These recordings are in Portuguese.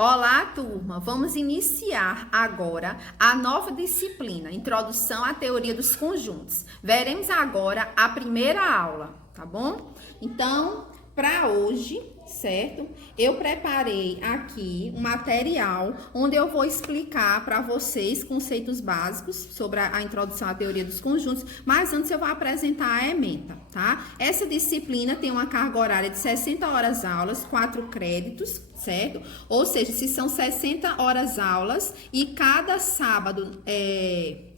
Olá, turma! Vamos iniciar agora a nova disciplina, Introdução à Teoria dos Conjuntos. Veremos agora a primeira aula, tá bom? Então, para hoje, certo? Eu preparei aqui um material onde eu vou explicar para vocês conceitos básicos sobre a introdução à teoria dos conjuntos, mas antes eu vou apresentar a ementa, tá? Essa disciplina tem uma carga horária de 60 horas aulas, 4 créditos, certo? Ou seja, se são 60 horas aulas e cada sábado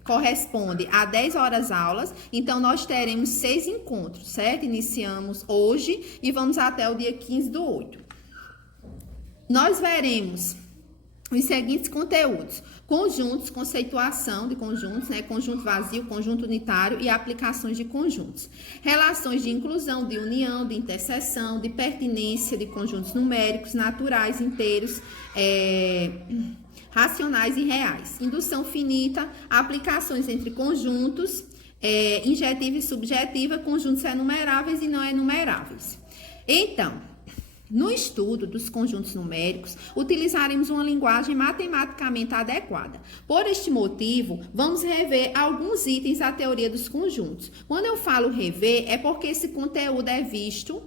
corresponde a 10 horas aulas, então nós teremos 6 encontros, certo? Iniciamos hoje e vamos até o dia 15/8. Nós veremos os seguintes conteúdos: conjuntos, conceituação de conjuntos, conjunto vazio, conjunto unitário e aplicações de conjuntos. Relações de inclusão, de união, de interseção, de pertinência de conjuntos numéricos, naturais, inteiros, racionais e reais. Indução finita, aplicações entre conjuntos, injetiva e subjetiva, conjuntos enumeráveis e não enumeráveis. Então, no estudo dos conjuntos numéricos, utilizaremos uma linguagem matematicamente adequada. Por este motivo, vamos rever alguns itens da teoria dos conjuntos. Quando eu falo rever, é porque esse conteúdo é visto,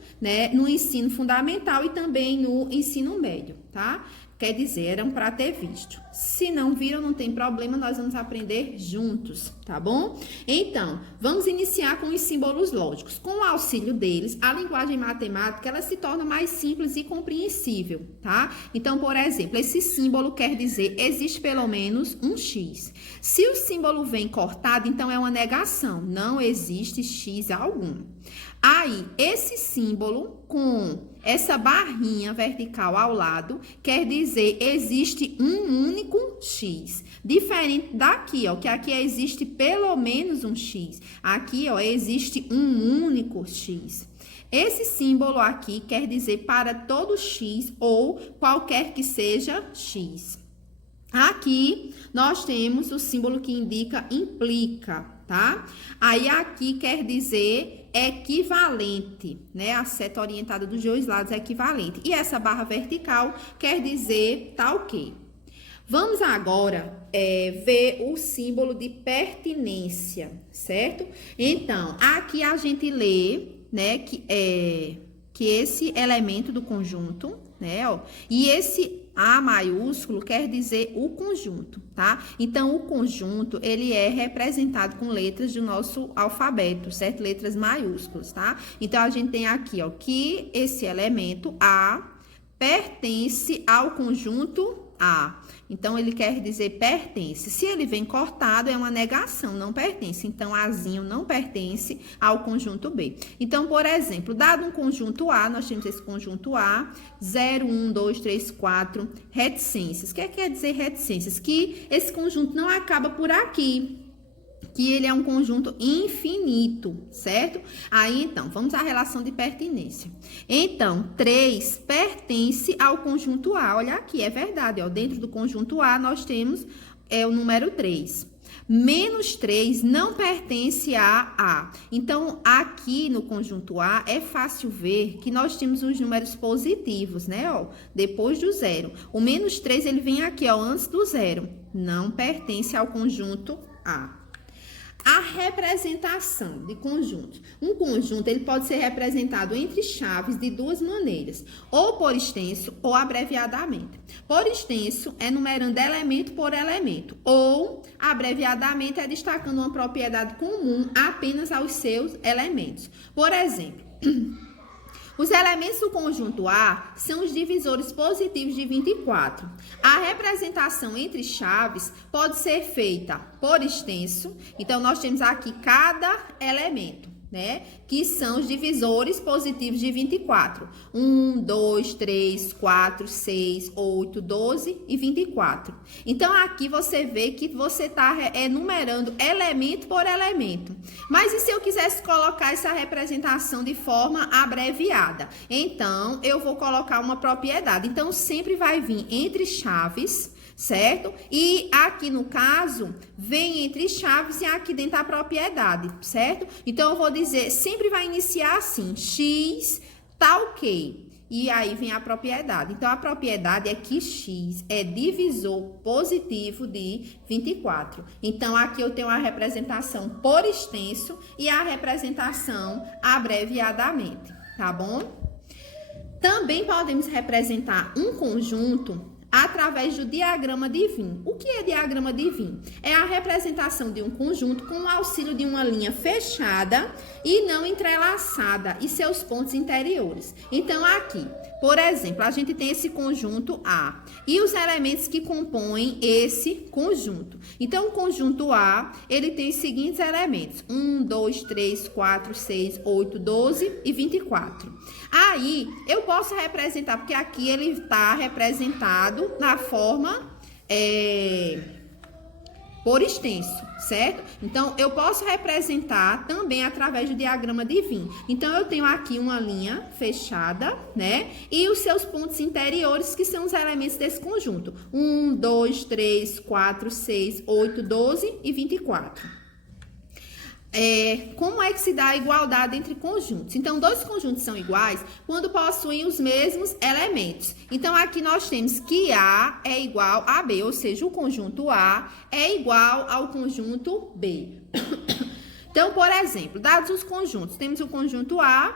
no ensino fundamental e também no ensino médio, tá? Quer dizer, eram para ter visto. Se não viram, não tem problema, nós vamos aprender juntos, tá bom? Então, vamos iniciar com os símbolos lógicos. Com o auxílio deles, a linguagem matemática, ela se torna mais simples e compreensível, tá? Então, por exemplo, esse símbolo quer dizer, existe pelo menos um X. Se o símbolo vem cortado, então é uma negação, não existe X algum. Aí, esse símbolo com essa barrinha vertical ao lado, quer dizer, existe um único X. Diferente daqui, ó, que aqui existe pelo menos um X. Aqui, ó, existe um único X. Esse símbolo aqui quer dizer para todo X ou qualquer que seja X. Aqui, nós temos o símbolo que indica implica, tá? Aí, aqui quer dizer equivalente, a seta orientada dos dois lados é equivalente. E essa barra vertical quer dizer tá ok. Vamos agora ver o símbolo de pertinência, certo? Então, aqui a gente lê, que esse elemento do conjunto, e esse A maiúsculo quer dizer o conjunto, tá? Então, o conjunto, ele é representado com letras do nosso alfabeto, certo? Letras maiúsculas, tá? Então, a gente tem aqui, ó, que esse elemento A pertence ao conjunto A. Então, ele quer dizer pertence. Se ele vem cortado, é uma negação, não pertence. Então, Azinho não pertence ao conjunto B. Então, por exemplo, dado um conjunto A, nós temos esse conjunto A, 0, 1, 2, 3, 4, reticências. O que quer dizer reticências? Que esse conjunto não acaba por aqui, que ele é um conjunto infinito, certo? Aí, então, vamos à relação de pertinência. Então, 3 pertence ao conjunto A. Olha aqui, é verdade, ó, dentro do conjunto A, nós temos o número 3. Menos 3 não pertence a A. Então, aqui no conjunto A, é fácil ver que nós temos os números positivos, depois do zero. O menos 3, ele vem aqui, ó, antes do zero. Não pertence ao conjunto A. A representação de conjuntos. Um conjunto, ele pode ser representado entre chaves de duas maneiras, ou por extenso ou abreviadamente. Por extenso, é numerando elemento por elemento, ou abreviadamente é destacando uma propriedade comum apenas aos seus elementos. Por exemplo, os elementos do conjunto A são os divisores positivos de 24. A representação entre chaves pode ser feita por extenso. Então, nós temos aqui cada elemento, que são os divisores positivos de 24. 1, 2, 3, 4, 6, 8, 12 e 24. Então, aqui você vê que você está enumerando elemento por elemento. Mas e se eu quisesse colocar essa representação de forma abreviada? Então, eu vou colocar uma propriedade. Então, sempre vai vir entre chaves, certo? E aqui no caso, vem entre chaves e aqui dentro a propriedade, certo? Então, eu vou dizer, sempre vai iniciar assim, X tá ok. e aí vem a propriedade. Então, a propriedade é que x é divisor positivo de 24. Então, aqui eu tenho a representação por extenso e a representação abreviadamente, tá bom? Também podemos representar um conjunto através do diagrama de Venn. O que é diagrama de Venn? É a representação de um conjunto com o auxílio de uma linha fechada e não entrelaçada e seus pontos interiores. Então, aqui, por exemplo, a gente tem esse conjunto A e os elementos que compõem esse conjunto. Então, o conjunto A, ele tem os seguintes elementos: 1, 2, 3, 4, 6, 8, 12 e 24. Aí, eu posso representar, porque aqui ele está representado na forma por extenso, certo? Então, eu posso representar também através do diagrama de Venn. Então, eu tenho aqui uma linha fechada, né? E os seus pontos interiores, que são os elementos desse conjunto. 1, 2, 3, 4, 6, 8, 12 e 24. Como é que se dá a igualdade entre conjuntos? Então, dois conjuntos são iguais quando possuem os mesmos elementos. Então, aqui nós temos que A é igual a B, ou seja, o conjunto A é igual ao conjunto B. Então, por exemplo, dados os conjuntos, temos o conjunto A,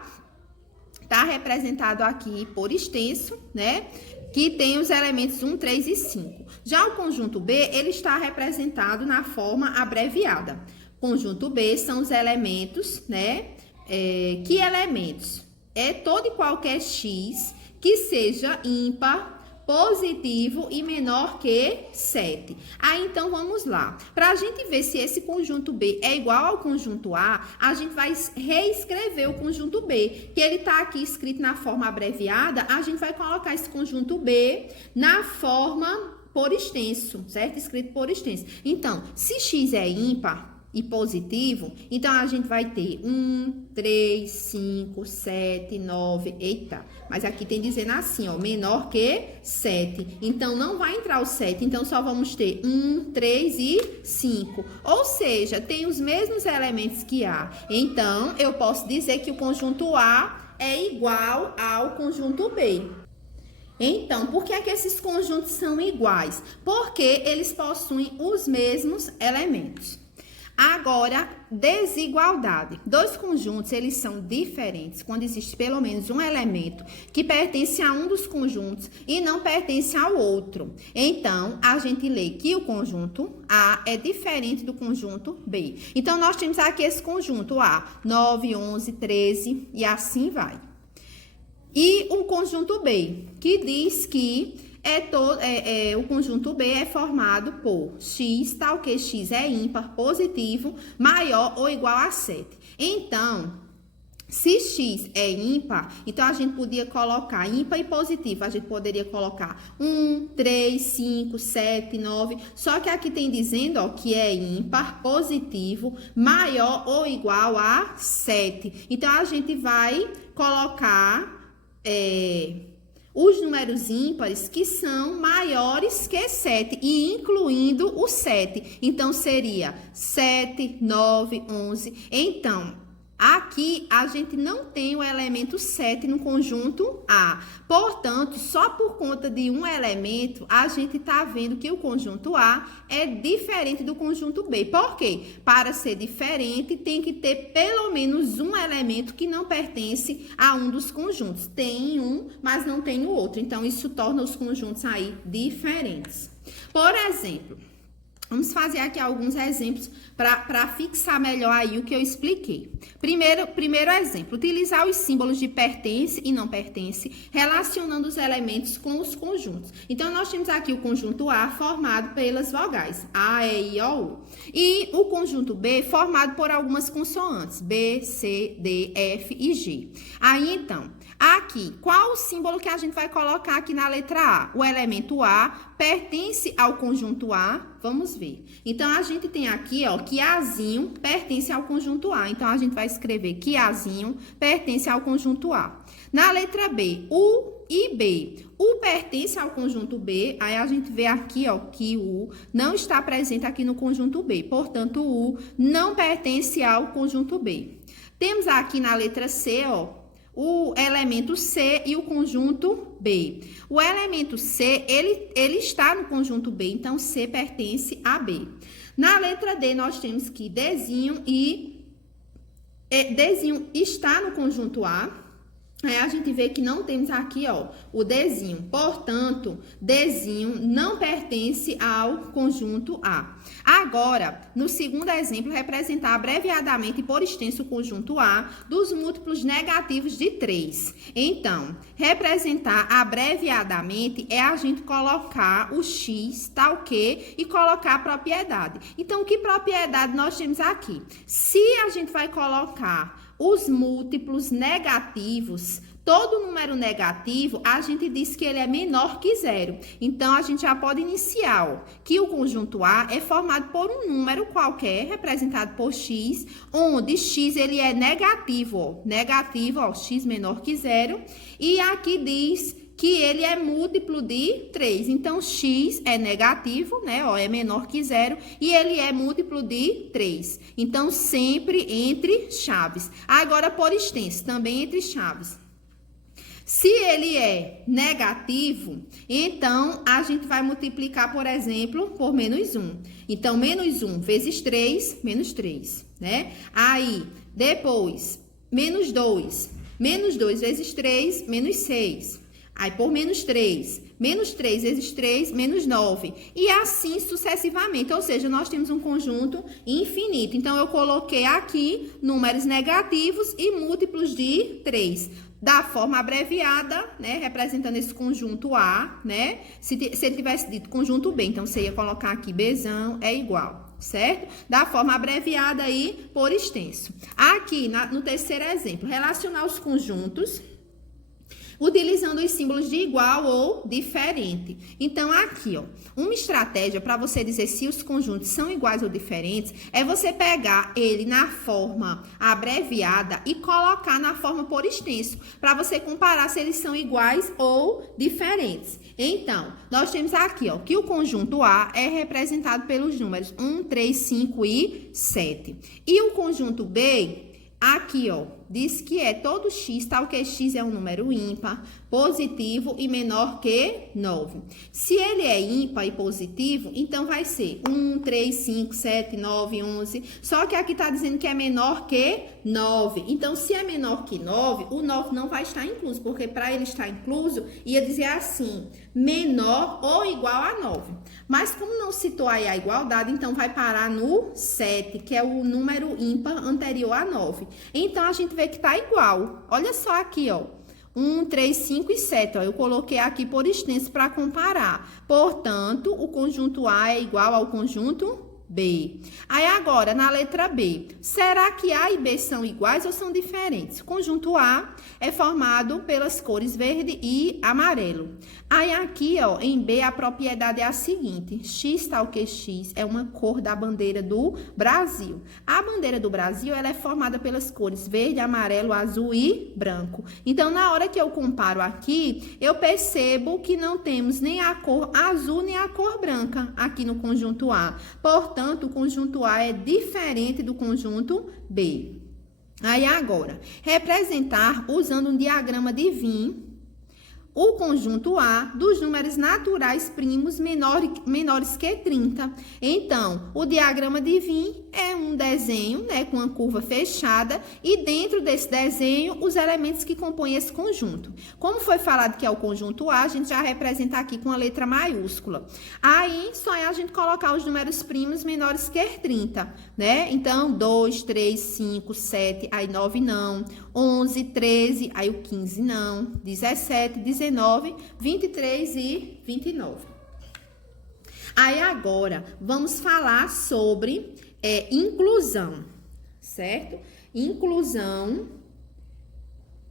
está representado aqui por extenso, né? Que tem os elementos 1, 3 e 5. Já o conjunto B, ele está representado na forma abreviada. Conjunto B são os elementos, né? Que elementos? É todo e qualquer x que seja ímpar, positivo e menor que 7. Aí, então, vamos lá. Para a gente ver se esse conjunto B é igual ao conjunto A, a gente vai reescrever o conjunto B, que ele está aqui escrito na forma abreviada. A gente vai colocar esse conjunto B na forma por extenso, certo? Escrito por extenso. Então, se x é ímpar e positivo, então a gente vai ter 1, 3, 5, 7, 9, eita, mas aqui tem dizendo assim, ó, menor que 7, então não vai entrar o 7, então só vamos ter 1, 3 e 5, ou seja, tem os mesmos elementos que A, então eu posso dizer que o conjunto A é igual ao conjunto B. Então, por que é que esses conjuntos são iguais? Porque eles possuem os mesmos elementos. Agora, desigualdade. Dois conjuntos, eles são diferentes quando existe pelo menos um elemento que pertence a um dos conjuntos e não pertence ao outro. Então, a gente lê que o conjunto A é diferente do conjunto B. Então, nós temos aqui esse conjunto A, 9, 11, 13 e assim vai. E o conjunto B, que diz que o conjunto B é formado por x, tal que x é ímpar, positivo, maior ou igual a 7. Então, se x é ímpar, então a gente podia colocar ímpar e positivo. A gente poderia colocar 1, 3, 5, 7, 9. Só que aqui tem dizendo, ó, que é ímpar, positivo, maior ou igual a 7. Então, a gente vai colocar os números ímpares que são maiores que 7 e incluindo o 7. Então, seria 7, 9, 11. Então, aqui a gente não tem o elemento 7 no conjunto A. Portanto, só por conta de um elemento, a gente está vendo que o conjunto A é diferente do conjunto B. Por quê? Para ser diferente, tem que ter pelo menos um elemento que não pertence a um dos conjuntos. Tem um, mas não tem o outro. Então, isso torna os conjuntos aí diferentes. Por exemplo, vamos fazer aqui alguns exemplos para fixar melhor aí o que eu expliquei. Primeiro exemplo, utilizar os símbolos de pertence e não pertence, relacionando os elementos com os conjuntos. Então, nós temos aqui o conjunto A formado pelas vogais A, E, I, O, U. E o conjunto B formado por algumas consoantes, B, C, D, F e G. Aí, então, aqui, qual o símbolo que a gente vai colocar aqui na letra A? O elemento A pertence ao conjunto A, vamos ver. Então, a gente tem aqui, ó, que Azinho pertence ao conjunto A. Então, a gente vai escrever que Azinho pertence ao conjunto A. Na letra B, U e B. U pertence ao conjunto B, aí a gente vê aqui, ó, que o U não está presente aqui no conjunto B. Portanto, o U não pertence ao conjunto B. Temos aqui na letra C, ó, o elemento C e o conjunto B. O elemento C, ele está no conjunto B, então C pertence a B. Na letra D, nós temos que Dzinho Dzinho está no conjunto A. Aí a gente vê que não temos aqui, ó, o Dzinho. Portanto, Dzinho não pertence ao conjunto A. Agora, no segundo exemplo, representar abreviadamente e por extenso o conjunto A dos múltiplos negativos de 3. Então, representar abreviadamente é a gente colocar o x, tal que, e colocar a propriedade. Então, que propriedade nós temos aqui? Se a gente vai colocar os múltiplos negativos, todo número negativo, a gente diz que ele é menor que zero. Então, a gente já pode iniciar, ó, que o conjunto A é formado por um número qualquer, representado por x, onde x ele é negativo, ó, x menor que zero. E aqui diz que ele é múltiplo de 3. Então, x é negativo, né? Ó, é menor que zero. E ele é múltiplo de 3. Então, sempre entre chaves. Agora, por extenso, também entre chaves. Se ele é negativo, então, a gente vai multiplicar, por exemplo, por menos 1. Então, menos 1 vezes 3, menos 3, né? Aí, depois, menos 2. Menos 2 vezes 3, menos 6. Aí, por menos 3 vezes 3, menos 9. E assim sucessivamente. Ou seja, nós temos um conjunto infinito. Então, eu coloquei aqui números negativos e múltiplos de 3. Da forma abreviada, né? Representando esse conjunto A, né? Se ele tivesse dito conjunto B, então você ia colocar aqui Bzão é igual, certo? Da forma abreviada aí, por extenso. Aqui, no terceiro exemplo, relacionar os conjuntos utilizando os símbolos de igual ou diferente. Então, aqui, ó, uma estratégia para você dizer se os conjuntos são iguais ou diferentes é você pegar ele na forma abreviada e colocar na forma por extenso, para você comparar se eles são iguais ou diferentes. Então, nós temos aqui, ó, que o conjunto A é representado pelos números 1, 3, 5 e 7. E o conjunto B, aqui, ó, diz que é todo x, tal que x é um número ímpar, positivo e menor que 9. Se ele é ímpar e positivo, então vai ser 1, 3, 5, 7, 9, 11. Só que aqui tá dizendo que é menor que 9. Então, se é menor que 9, o 9 não vai estar incluso, porque para ele estar incluso, ia dizer assim, menor ou igual a 9. Mas como não citou aí a igualdade, então vai parar no 7, que é o número ímpar anterior a 9. Então, a gente vê que tá igual. Olha só aqui, ó. 1, 3, 5 e 7, ó. Eu coloquei aqui por extenso para comparar. Portanto, o conjunto A é igual ao conjunto B. Aí agora, na letra B, será que A e B são iguais ou são diferentes? O conjunto A é formado pelas cores verde e amarelo. Aí aqui, ó, em B, a propriedade é a seguinte: X tal que X é uma cor da bandeira do Brasil. A bandeira do Brasil, ela é formada pelas cores verde, amarelo, azul e branco. Então, na hora que eu comparo aqui, eu percebo que não temos nem a cor azul nem a cor branca aqui no conjunto A. Portanto, o conjunto A é diferente do conjunto B. Aí agora, representar usando um diagrama de Venn o conjunto A dos números naturais primos menores que 30. Então, o diagrama de Venn é um desenho, né, com uma curva fechada e dentro desse desenho os elementos que compõem esse conjunto. Como foi falado que é o conjunto A, a gente já representa aqui com a letra maiúscula. Aí, só é a gente colocar os números primos menores que 30, né? Então, 2, 3, 5, 7, aí 9 não, 11, 13, aí o 15 não, 17, 19, 23 e 29. Aí agora, vamos falar sobre inclusão, certo? Inclusão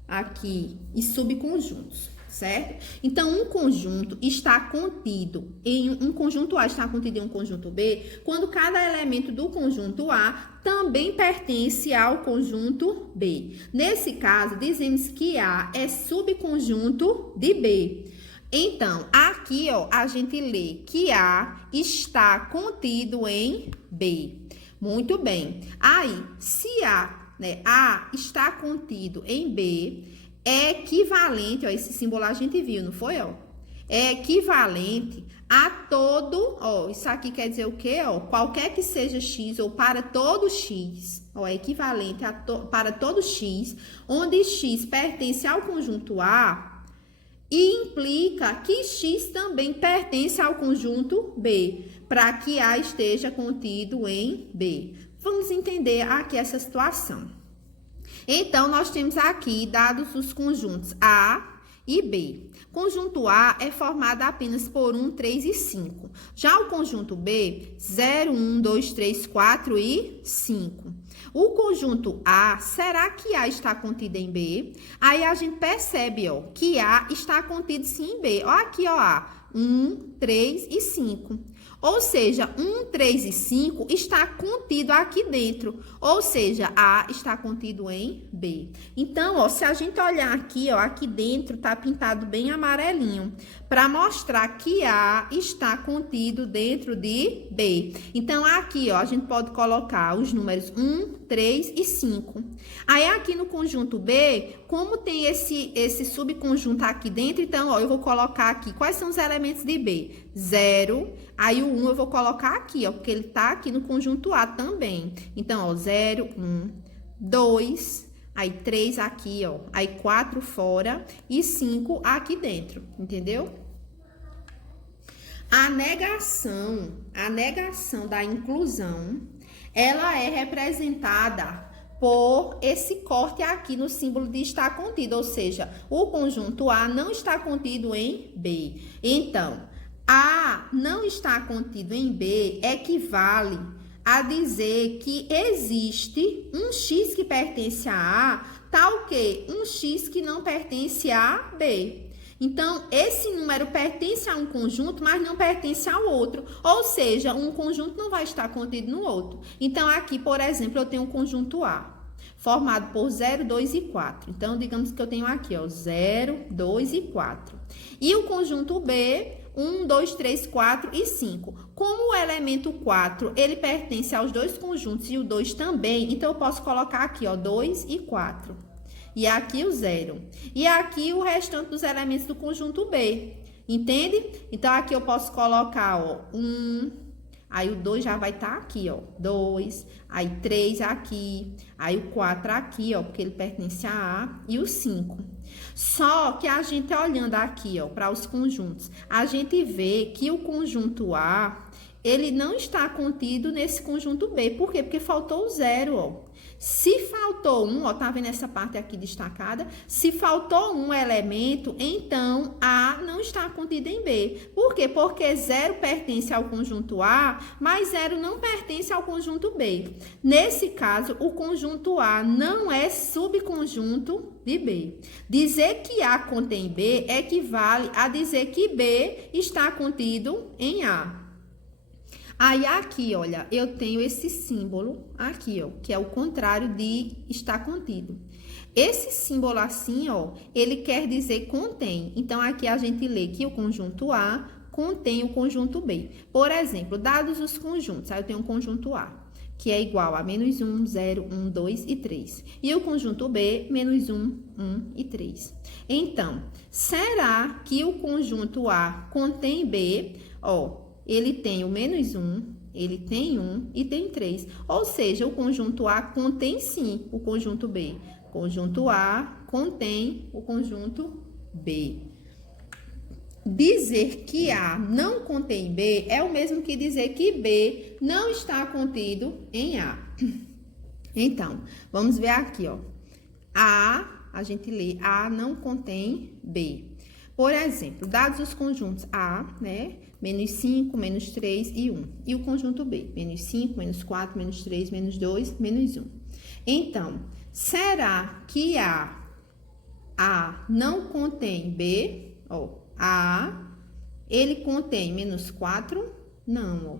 aqui e subconjuntos, certo? Então, um conjunto está contido em um conjunto A está contido em um conjunto B, quando cada elemento do conjunto A também pertence ao conjunto B. Nesse caso, dizemos que A é subconjunto de B. Então, aqui, ó, a gente lê que A está contido em B. Muito bem. Aí, se A está contido em B, é equivalente, ó, esse símbolo a gente viu, não foi, ó? É equivalente a todo, ó, isso aqui quer dizer o quê, ó? Qualquer que seja x ou para todo x, ó, é equivalente para todo x, onde x pertence ao conjunto A e implica que x também pertence ao conjunto B, para que A esteja contido em B. Vamos entender aqui essa situação. Então, nós temos aqui dados os conjuntos A e B. Conjunto A é formado apenas por 1, 3 e 5. Já o conjunto B, 0, 1, 2, 3, 4 e 5. O conjunto A, será que A está contido em B? Aí a gente percebe, ó, que A está contido sim em B. Ó aqui, ó, A, 1, 3 e 5. Ou seja, 1, 3 e 5 está contido aqui dentro. Ou seja, A está contido em B. Então, ó, se a gente olhar aqui, ó, aqui dentro tá pintado bem amarelinho, para mostrar que A está contido dentro de B. Então, aqui, ó, a gente pode colocar os números 1, 3 e 5. Aí, aqui no conjunto B, como tem esse subconjunto aqui dentro, então, ó, eu vou colocar aqui quais são os elementos de B. 0, aí o 1 eu vou colocar aqui, ó, porque ele tá aqui no conjunto A também. Então, ó, 0, 1, 2, aí 3 aqui, ó, aí 4 fora e 5 aqui dentro, entendeu? A negação da inclusão, ela é representada por esse corte aqui no símbolo de estar contido, ou seja, o conjunto A não está contido em B. Então, A não estar contido em B equivale a dizer que existe um X que pertence a A, tal que um X que não pertence a B. Então, esse número pertence a um conjunto, mas não pertence ao outro. Ou seja, um conjunto não vai estar contido no outro. Então, aqui, por exemplo, eu tenho um conjunto A, formado por 0, 2 e 4. Então, digamos que eu tenho aqui, ó, 0, 2 e 4. E o conjunto B, 1, 2, 3, 4 e 5. Como o elemento 4, ele pertence aos dois conjuntos e o 2 também, então eu posso colocar aqui, ó, 2 e 4. E aqui o 0. E aqui o restante dos elementos do conjunto B. Entende? Então, aqui eu posso colocar, ó, 1. Aí o 2 já vai estar aqui, ó. 2. Aí 3 aqui. Aí o 4 aqui, ó, porque ele pertence a A. E o 5. Só que a gente olhando aqui, ó, para os conjuntos, a gente vê que o conjunto A, ele não está contido nesse conjunto B. Por quê? Porque faltou o 0, ó. Se faltou um, ó, tá vendo essa parte aqui destacada? Se faltou um elemento, então A não está contido em B. Por quê? Porque 0 pertence ao conjunto A, mas 0 não pertence ao conjunto B. Nesse caso, o conjunto A não é subconjunto de B. Dizer que A contém B equivale a dizer que B está contido em A. Aí, aqui, olha, eu tenho esse símbolo aqui, ó, que é o contrário de estar contido. Esse símbolo assim, ó, ele quer dizer contém. Então, aqui a gente lê que o conjunto A contém o conjunto B. Por exemplo, dados os conjuntos, aí eu tenho um conjunto A, que é igual a menos 1, 0, 1, 2 e 3. E o conjunto B, menos 1, 1 e 3. Então, será que o conjunto A contém B? Ó, ele tem o menos 1, ele tem 1 e tem 3. Ou seja, o conjunto A contém sim o conjunto B. Conjunto A contém o conjunto B. Dizer que A não contém B é o mesmo que dizer que B não está contido em A. Então, vamos ver aqui, ó. A gente lê A não contém B. Por exemplo, dados os conjuntos A, né? Menos 5, menos 3 e 1. E o conjunto B, menos 5, menos 4, menos 3, menos 2, menos 1. Então, será que A não contém B? Ó, A, ele contém menos 4? Não, ó.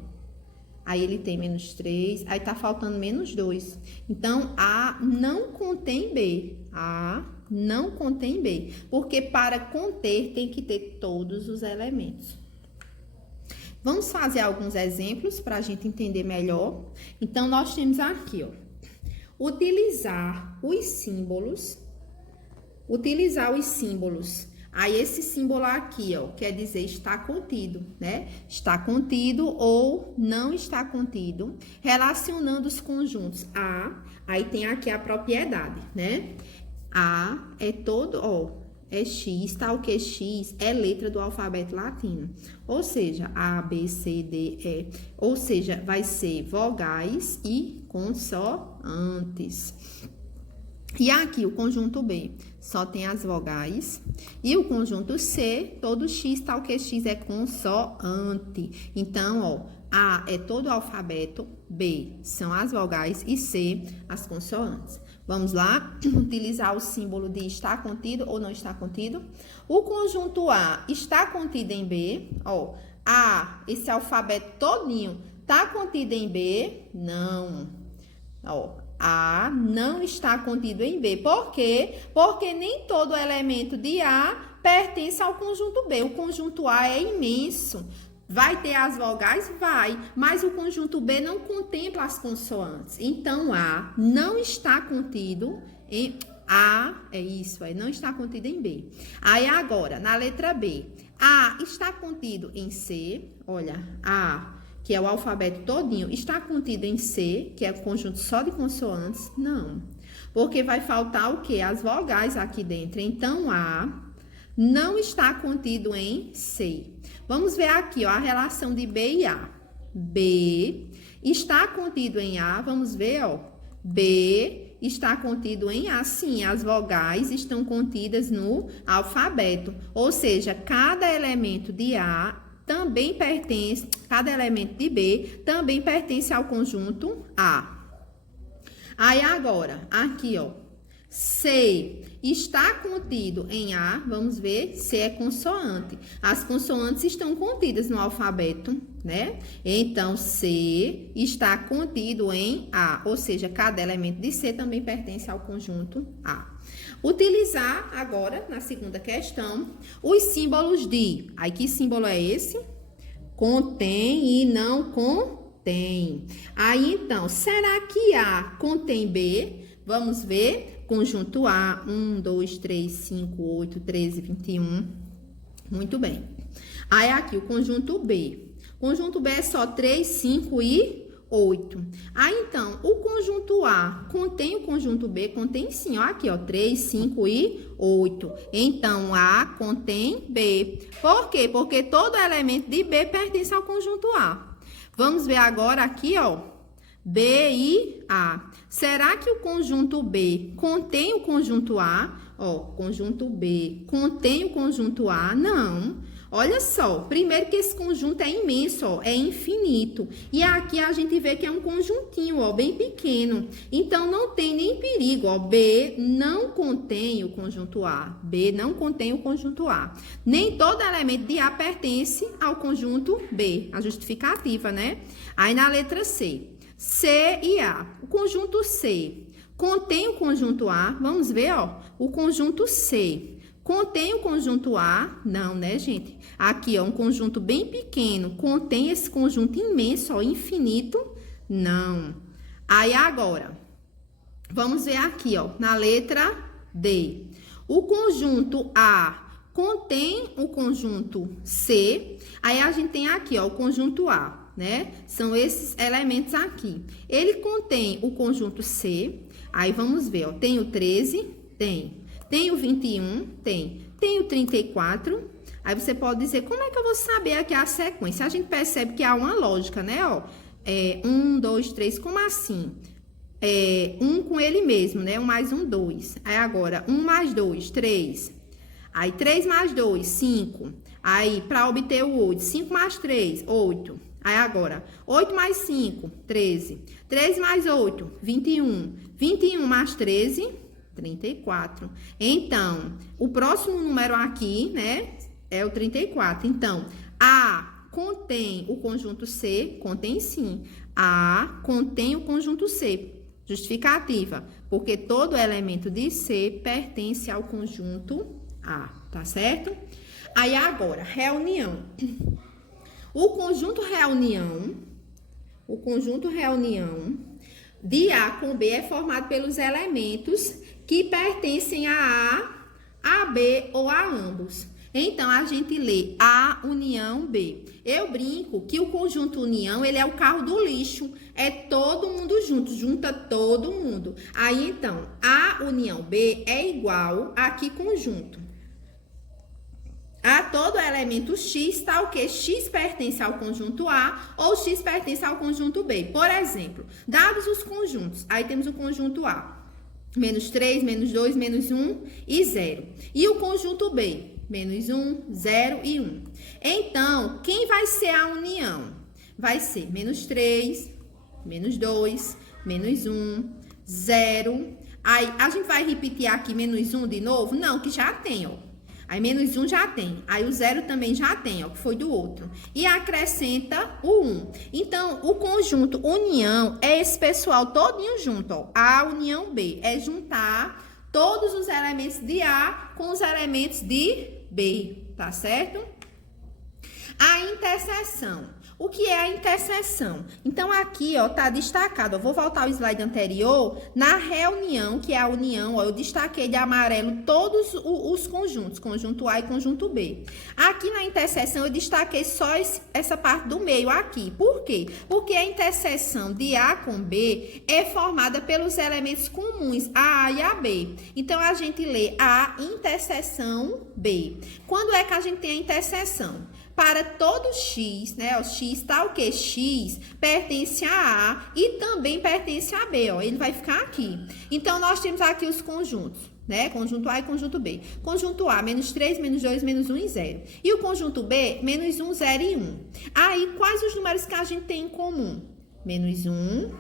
Aí ele tem menos 3, aí tá faltando menos 2. Então, A não contém B. A não contém B. Porque para conter tem que ter todos os elementos. Vamos fazer alguns exemplos para a gente entender melhor. Então, nós temos aqui, ó, utilizar os símbolos utilizar os símbolos. Aí, esse símbolo aqui, ó, quer dizer está contido, né? Está contido ou não está contido, relacionando os conjuntos A. Aí, tem aqui a propriedade, né? A é todo, ó, é X, tal que X é letra do alfabeto latino. Ou seja, A, B, C, D, E. Ou seja, vai ser vogais e consoantes. E aqui, o conjunto B só tem as vogais. E o conjunto C, todo X, tal que X é consoante. Então, ó, A é todo o alfabeto, B são as vogais e C as consoantes. Vamos lá, utilizar o símbolo de está contido ou não está contido. O conjunto A está contido em B, ó. A, esse alfabeto todinho, tá contido em B? Não. Ó. A não está contido em B. Por quê? Porque nem todo elemento de A pertence ao conjunto B. O conjunto A é imenso. Vai ter as vogais? Vai. Mas o conjunto B não contempla as consoantes. Então, A não está contido em A. É isso, não está contido em B. Aí, agora, na letra B. A está contido em C. Olha, A, que é o alfabeto todinho, está contido em C, que é o conjunto só de consoantes? Não. Porque vai faltar o quê? As vogais aqui dentro. Então, A não está contido em C. Vamos ver aqui, ó, a relação de B e A. B está contido em A, vamos ver, ó. B está contido em A, sim, as vogais estão contidas no alfabeto. Ou seja, cada elemento de A também pertence, cada elemento de B também pertence ao conjunto A. Aí agora, aqui, ó, C está contido em A, vamos ver, C é consoante. As consoantes estão contidas no alfabeto, né? Então, C está contido em A, ou seja, cada elemento de C também pertence ao conjunto A. Utilizar agora, na segunda questão, os símbolos de... Aí, que símbolo é esse? Contém e não contém. Aí, então, será que A contém B? Vamos ver. Conjunto A, 1, 2, 3, 5, 8, 13, 21. Muito bem. Aí, aqui, o conjunto B. Conjunto B é só 3, 5 e 8. Aí, então, o conjunto A contém o conjunto B? Contém sim, ó, aqui, ó, 3, 5 e 8. Então, A contém B. Por quê? Porque todo elemento de B pertence ao conjunto A. Vamos ver agora aqui, ó, B e A. Será que o conjunto B contém o conjunto A? Ó, conjunto B contém o conjunto A? Não. Olha só, primeiro que esse conjunto é imenso, ó, é infinito. E aqui a gente vê que é um conjuntinho, ó, bem pequeno. Então, não tem nem perigo, ó, B não contém o conjunto A. B não contém o conjunto A. Nem todo elemento de A pertence ao conjunto B. A justificativa, né? Aí, na letra C. C e A. O conjunto C contém o conjunto A. Vamos ver, ó, o conjunto C. Contém o conjunto A? Não, né, gente? Aqui, ó, um conjunto bem pequeno. Contém esse conjunto imenso, ó, infinito? Não. Aí, agora, vamos ver aqui, ó, na letra D. O conjunto A contém o conjunto C. Aí, a gente tem aqui, ó, o conjunto A, né? São esses elementos aqui. Ele contém o conjunto C. Aí, vamos ver, ó, tem o 13? Tem. Tem o 21? Tem. Tem o 34? Aí você pode dizer, como é que eu vou saber aqui a sequência? A gente percebe que há uma lógica, né? Ó, 1, 2, 3, como assim? 1 com ele mesmo, né? 1 mais 1, 2. Aí agora, 1 mais 2, 3. Aí 3 mais 2, 5. Aí, para obter o 8, 5 mais 3, 8. Aí agora, 8 mais 5, 13. 13 mais 8, 21. 21 mais 13, 34. Então, o próximo número aqui, né, é o 34. Então, A contém o conjunto C? Contém sim. A contém o conjunto C. Justificativa, porque todo elemento de C pertence ao conjunto A, tá certo? Aí, agora, reunião. O conjunto reunião de A com B é formado pelos elementos que pertencem a a B ou a ambos. Então, a gente lê A união B. Eu brinco que o conjunto união, ele é o carro do lixo. É todo mundo junto, junta todo mundo. Aí, então, A união B é igual a que conjunto? A todo elemento X, tal que X pertence ao conjunto A ou X pertence ao conjunto B. Por exemplo, dados os conjuntos, aí temos o conjunto A. Menos 3, menos 2, menos 1 e 0. E o conjunto B? Menos 1, 0 e 1. Então, quem vai ser a união? Vai ser menos 3, menos 2, menos 1, 0. Aí, a gente vai repetir aqui menos 1 de novo? Não, que já tem, ó. Aí, menos 1 já tem. Aí, o 0 também já tem, ó, que foi do outro. E acrescenta o 1. Então, o conjunto união é esse pessoal todinho junto, ó. A união B é juntar todos os elementos de A com os elementos de B, tá certo? A interseção. O que é a interseção? Então, aqui, ó, tá destacado. Eu vou voltar ao slide anterior. Na reunião, que é a união, ó, eu destaquei de amarelo todos os conjuntos, conjunto A e conjunto B. Aqui na interseção, eu destaquei só essa parte do meio aqui. Por quê? Porque a interseção de A com B é formada pelos elementos comuns, a e a B. Então, a gente lê a interseção B. Quando é que a gente tem a interseção? Para todo X, né? O X tal que X pertence a A e também pertence a B, ó. Ele vai ficar aqui. Então, nós temos aqui os conjuntos, né? Conjunto A e conjunto B. Conjunto A, menos 3, menos 2, menos 1 e 0. E o conjunto B, menos 1, 0 e 1. Aí, quais os números que a gente tem em comum? Menos 1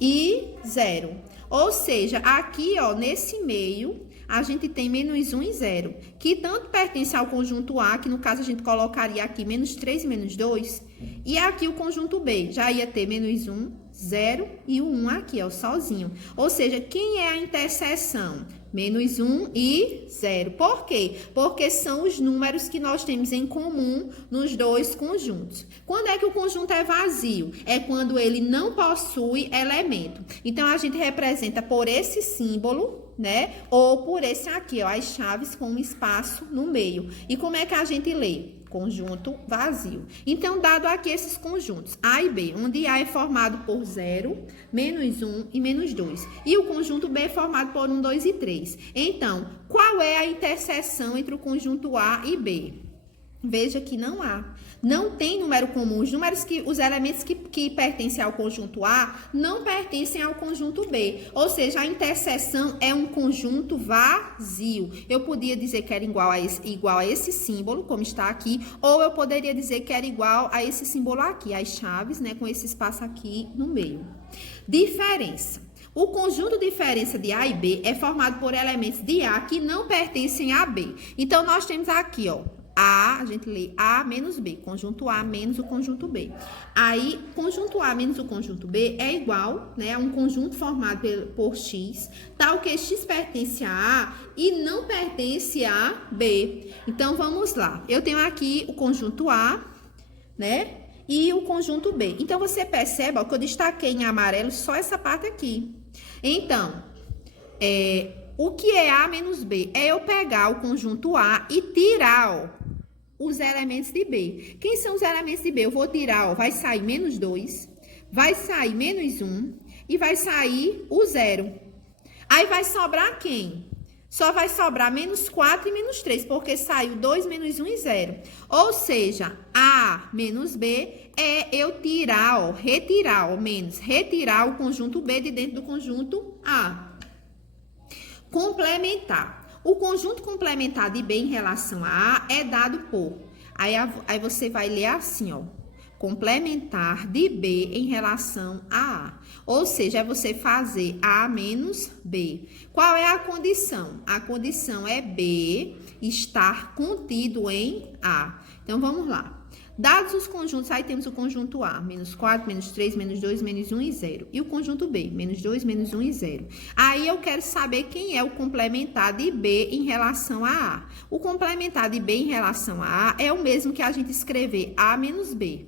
e 0. Ou seja, aqui, ó, nesse meio, a gente tem menos 1 e 0, que tanto pertence ao conjunto A, que no caso a gente colocaria aqui menos 3 e menos 2, e aqui o conjunto B, já ia ter menos 1, 0 e o 1 aqui, ó, sozinho. Ou seja, quem é a interseção? Menos 1 e 0. Por quê? Porque são os números que nós temos em comum nos dois conjuntos. Quando é que o conjunto é vazio? É quando ele não possui elemento. Então, a gente representa por esse símbolo, né? Ou por esse aqui, ó, as chaves com um espaço no meio. E como é que a gente lê? Conjunto vazio. Então, dado aqui esses conjuntos, A e B, onde A é formado por 0, menos 1 e menos 2. E o conjunto B é formado por 1, 2 e 3. Então, qual é a interseção entre o conjunto A e B? Veja que não há. Não tem número comum. Os elementos que pertencem ao conjunto A não pertencem ao conjunto B. Ou seja, a interseção é um conjunto vazio. Eu podia dizer que era igual a esse símbolo, como está aqui, ou eu poderia dizer que era igual a esse símbolo aqui, as chaves, né, com esse espaço aqui no meio. Diferença. O conjunto de diferença de A e B é formado por elementos de A que não pertencem a B. Então, nós temos aqui, ó, a gente lê A menos B, conjunto A menos o conjunto B. Aí, conjunto A menos o conjunto B é igual, né, a um conjunto formado por X, tal que X pertence a A e não pertence a B. Então, vamos lá. Eu tenho aqui o conjunto A, né, e o conjunto B. Então, você percebe, ó, que eu destaquei em amarelo só essa parte aqui. Então, o que é A menos B? É eu pegar o conjunto A e tirar, ó, os elementos de B. Quem são os elementos de B? Eu vou tirar, ó, vai sair menos 2, vai sair menos 1 e vai sair o 0. Aí vai sobrar quem? Só vai sobrar menos 4 e menos 3, porque saiu 2, menos 1 e 0. Ou seja, A menos B é eu tirar, ó, retirar, ó, retirar o conjunto B de dentro do conjunto A. Complementar. O conjunto complementar de B em relação a A é dado por... Aí você vai ler assim, ó. Complementar de B em relação a A. Ou seja, é você fazer A menos B. Qual é a condição? A condição é B estar contido em A. Então, vamos lá. Dados os conjuntos, aí temos o conjunto A, menos 4, menos 3, menos 2, menos 1 e 0. E o conjunto B, menos 2, menos 1 e 0. Aí eu quero saber quem é o complementar de B em relação a A. O complementar de B em relação a A é o mesmo que a gente escrever A menos B.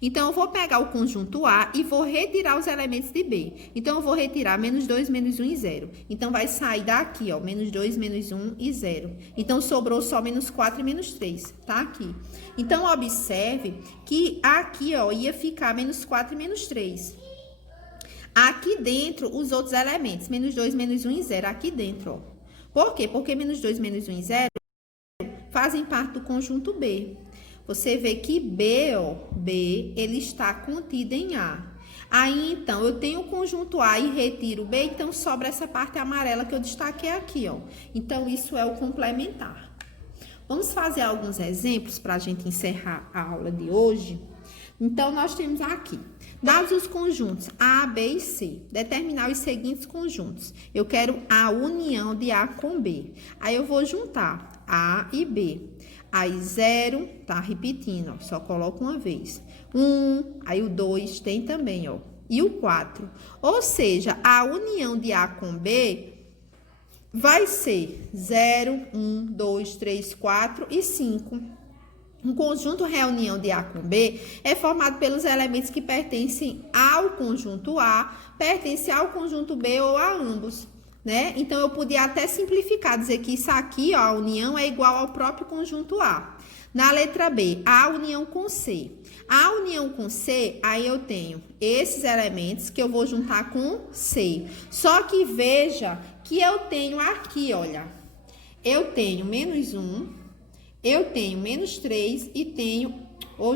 Então, eu vou pegar o conjunto A e vou retirar os elementos de B. Então, eu vou retirar menos 2, menos 1 e 0. Então, vai sair daqui, ó, menos 2, menos 1 e 0. Então, sobrou só menos 4 e menos 3, tá aqui. Então, observe que aqui, ó, ia ficar menos 4 e menos 3. Aqui dentro, os outros elementos, menos 2, menos 1 e 0, aqui dentro, ó. Por quê? Porque menos 2, menos 1 e 0 fazem parte do conjunto B. Você vê que B, ó, B, ele está contido em A. Aí, então, eu tenho o conjunto A e retiro B, então sobra essa parte amarela que eu destaquei aqui, ó. Então, isso é o complementar. Vamos fazer alguns exemplos para a gente encerrar a aula de hoje. Então, nós temos aqui, dados os conjuntos A, B e C, determinar os seguintes conjuntos. Eu quero a união de A com B. Aí, eu vou juntar A e B. Aí, 0, tá repetindo, ó, só coloco uma vez. 1, aí o 2 tem também, ó. E o 4. Ou seja, a união de A com B vai ser 0, 1, 2, 3, 4 e 5. Um conjunto reunião de A com B é formado pelos elementos que pertencem ao conjunto A, pertencem ao conjunto B ou a ambos. Né? Então, eu podia até simplificar, dizer que isso aqui, ó, a união é igual ao próprio conjunto A. Na letra B, a união com C. A união com C, aí eu tenho esses elementos que eu vou juntar com C. Só que veja que eu tenho aqui, olha, eu tenho menos 1, eu tenho menos 3 e tenho...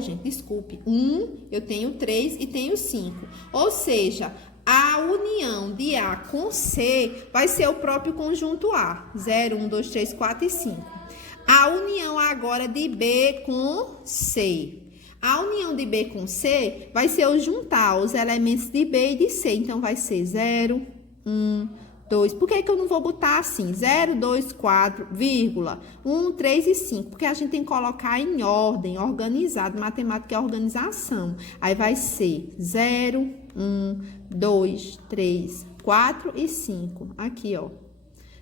gente, desculpe. 1, eu tenho 3 e tenho 5. Ou seja... a união de A com C vai ser o próprio conjunto A. 0, 1, 2, 3, 4 e 5. A união agora de B com C. A união de B com C vai ser o juntar os elementos de B e de C. Então, vai ser 0, 1, 2. Por que eu não vou botar assim? 0, 2, 4, vírgula, 1, 3 e 5. Porque a gente tem que colocar em ordem, organizado. Matemática é organização. Aí vai ser 0, 1, 2, 3, 4 e 5. Aqui, ó.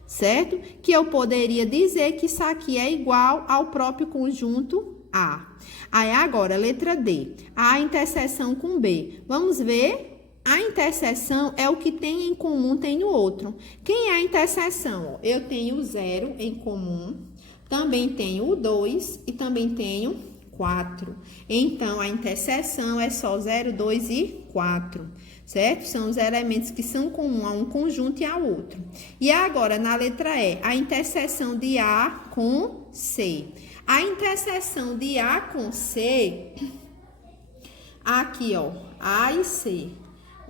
Certo? Que eu poderia dizer que isso aqui é igual ao próprio conjunto A. Aí, agora, letra D. A interseção com B. Vamos ver? A interseção é o que tem em comum, tem no outro. Quem é a interseção? Eu tenho o 0 em comum, também tenho o 2 e também tenho 4. Então, a interseção é só 0, 2 e 4, certo? São os elementos que são comuns a um conjunto e ao outro. E agora, na letra E, a interseção de A com C. A interseção de A com C, aqui, ó, A e C.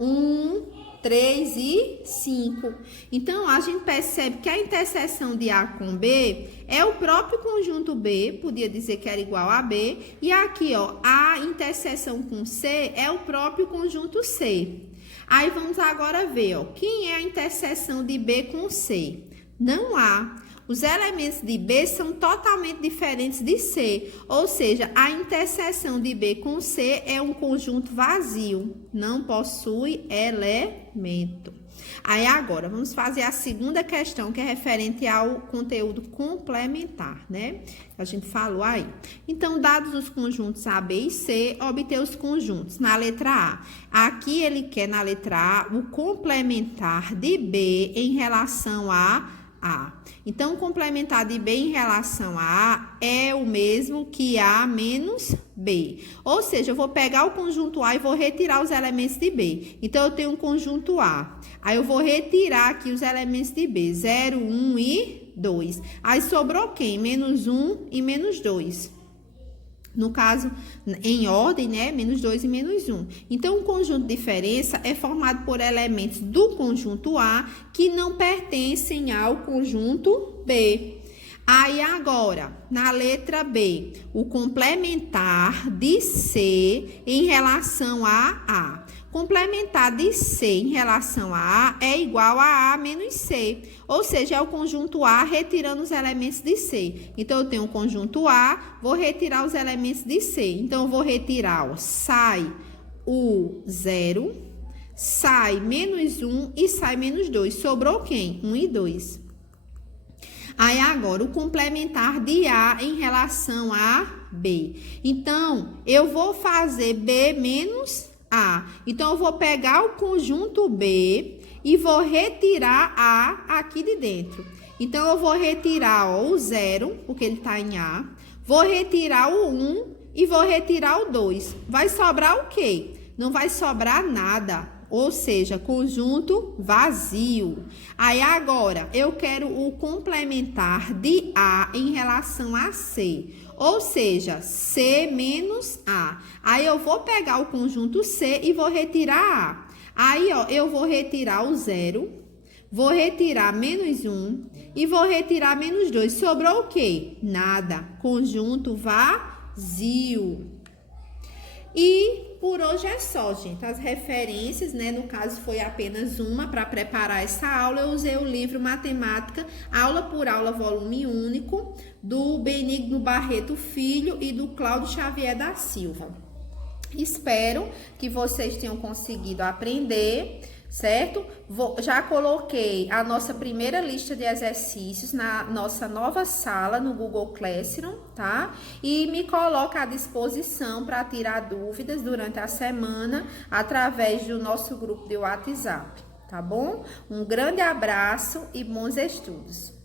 1, 3 e 5. Então, a gente percebe que a interseção de A com B é o próprio conjunto B, podia dizer que era igual a B. E aqui, ó, a interseção com C é o próprio conjunto C. Aí, vamos agora ver, ó, quem é a interseção de B com C? Não há. Os elementos de B são totalmente diferentes de C, ou seja, a interseção de B com C é um conjunto vazio, não possui elemento. Aí agora, vamos fazer a segunda questão, que é referente ao conteúdo complementar, né? A gente falou aí. Então, dados os conjuntos A, B e C, obter os conjuntos. Na letra A, aqui ele quer, na letra A, o complementar de B em relação a A. Então, o complementar de B em relação a A é o mesmo que A menos B. Ou seja, eu vou pegar o conjunto A e vou retirar os elementos de B. Então, eu tenho um conjunto A. Aí, eu vou retirar aqui os elementos de B. 0, 1 e 2. Aí, sobrou quem? Menos 1 e menos 2. No caso, em ordem, né? Menos 2 e menos 1. Então, o conjunto de diferença é formado por elementos do conjunto A que não pertencem ao conjunto B. Aí, agora, na letra B, o complementar de C em relação a A. Complementar de C em relação a A é igual a A menos C. Ou seja, é o conjunto A retirando os elementos de C. Então, eu tenho o conjunto A, vou retirar os elementos de C. Então, eu vou retirar, ó, sai o 0, sai menos 1 e sai menos 2. Sobrou quem? 1 e 2. Aí, agora, o complementar de A em relação a B. Então, eu vou fazer B menos A. Então, eu vou pegar o conjunto B e vou retirar A aqui de dentro. Então, eu vou retirar ó, o 0, porque ele está em A. Vou retirar o 1 e vou retirar o 2. Vai sobrar o quê? Não vai sobrar nada. Ou seja, conjunto vazio. Aí, agora, eu quero o complementar de A em relação a C. Ou seja, C menos A. Aí, eu vou pegar o conjunto C e vou retirar A. Aí, ó, eu vou retirar o 0, vou retirar menos 1 e vou retirar menos 2. Sobrou o quê? Nada. Conjunto vazio. E por hoje é só, gente. As referências, né? No caso, foi apenas uma para preparar essa aula. Eu usei o livro Matemática, Aula por Aula, volume único, do Benigno Barreto Filho e do Cláudio Xavier da Silva. Espero que vocês tenham conseguido aprender, certo? Já coloquei a nossa primeira lista de exercícios na nossa nova sala no Google Classroom, tá? E me coloca à disposição para tirar dúvidas durante a semana através do nosso grupo de WhatsApp, tá bom? Um grande abraço e bons estudos!